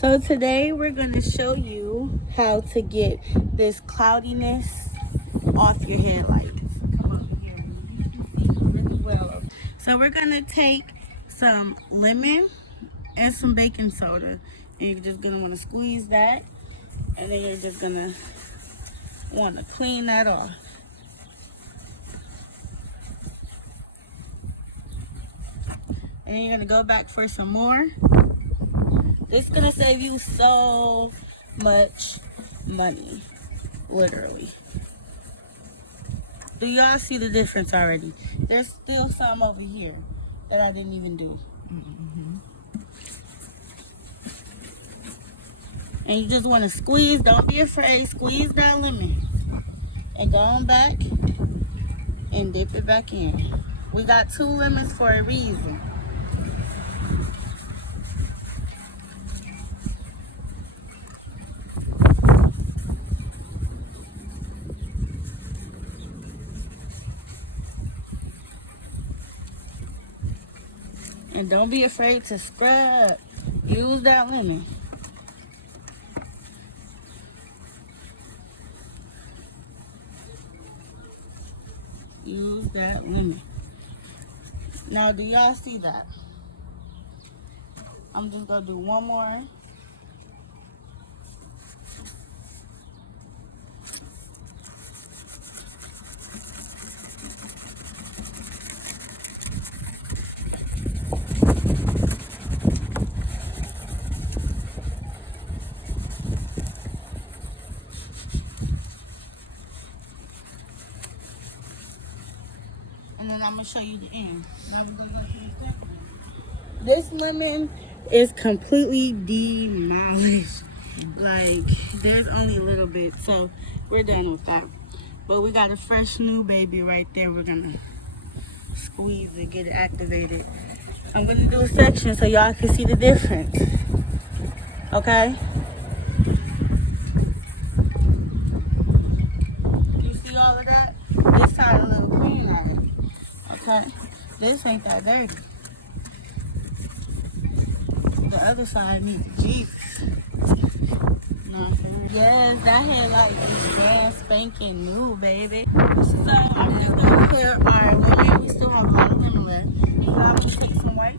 So today we're going to show you how to get this cloudiness off your headlights. Come up here. You can see really well. So we're going to take some lemon and some baking soda. And you're just going to want to squeeze that. And then you're just going to want to clean that off. And then you're going to go back for some more. This is going to save you so much money, literally. Do y'all see the difference already? There's still some over here that I didn't even do. And you just want to squeeze, don't be afraid, squeeze that lemon. And go on back and dip it back in. We got 2 lemons for a reason. And don't be afraid to scrub. Use that lemon. Use that lemon. Now, do y'all see that? I'm just gonna do one more. And then I'm gonna show you the end. This lemon is completely demolished. Like, there's only a little bit, so we're done with that. But we got a fresh new baby right there. We're gonna squeeze it, get it activated. I'm gonna do a section so y'all can see the difference. Okay? You see all of that? This side a little clean already. Okay? This ain't that dirty. The other side needs Jesus. No, yes, that headlight is brand spanking new, baby. So I'm just gonna put our lemon. We still have a lot of lemon left. You know, I'm gonna take some white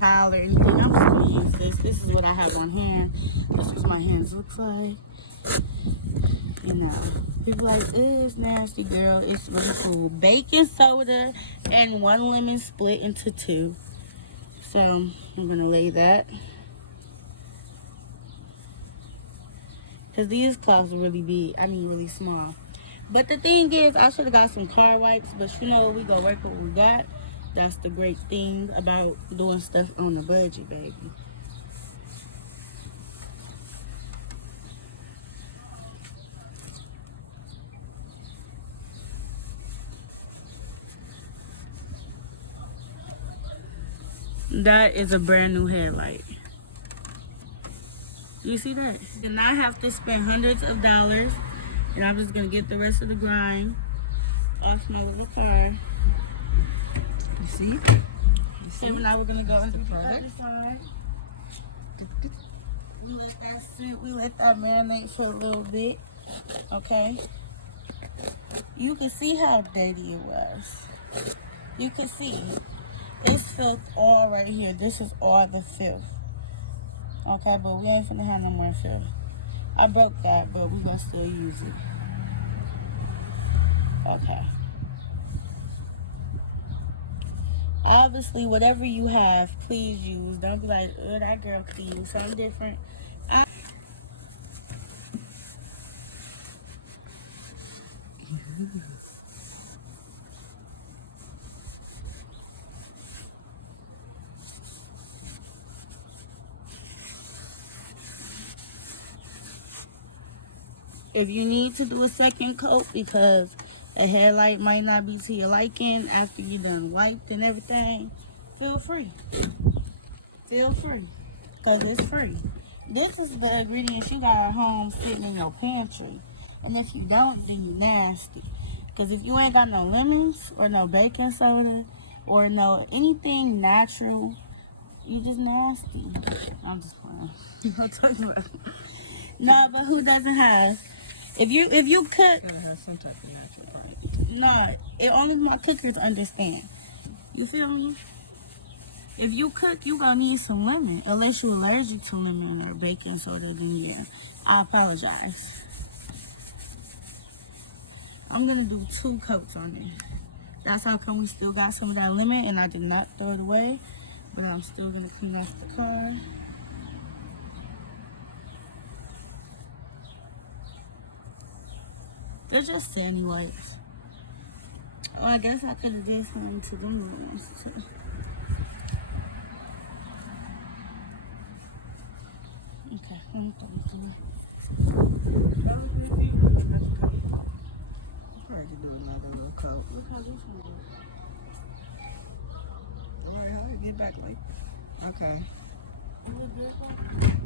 towel or anything. I'm just gonna use this. This is what I have on hand. This is what my hands look like. You know, people like, it's nasty, girl. It's really cool. Baking soda and 1 lemon split into 2. So I'm gonna lay that. Because these clouds are really big. I mean, really small. But the thing is, I should have got some car wipes. But you know, we gonna work with what we got. That's the great thing about doing stuff on the budget, baby. That is a brand new headlight. You see that? And I have to spend hundreds of dollars. And I'm just gonna get the rest of the grime off my little car. You see? So now we're gonna go and do the other side. We let that sit, we let that marinate for a little bit. Okay. You can see how dirty it was. You can see. It's filth all right here. This is all the filth. Okay, but we ain't finna have no more filth. I broke that, but we gonna still use it. Okay. Obviously, whatever you have, please use. Don't be like, oh, that girl could use something different. If you need to do a second coat because a headlight might not be to your liking after you done wiped and everything, feel free. Feel free. Because it's free. This is the ingredients you got at home sitting in your pantry. And if you don't, then you nasty. Because if you ain't got no lemons or no baking soda or no anything natural, You just nasty. I'm just playing. I'm talking about. No, but who doesn't have? If you cook, Gotta have some type of natural right? no, it only my cookers understand. You feel me? If you cook, you gonna need some lemon. Unless you're allergic to lemon or baking soda, then yeah, I apologize. I'm gonna do 2 coats on it. That's how come we still got some of that lemon and I did not throw it away. But I'm still gonna clean off the car. They're just sandy wipes. Oh, I guess I could have did something to them ones too. Okay, I'm done. Probably could do another little coat. Look how this one goes. Alright, how do I get back like? Okay. Is it good, bro?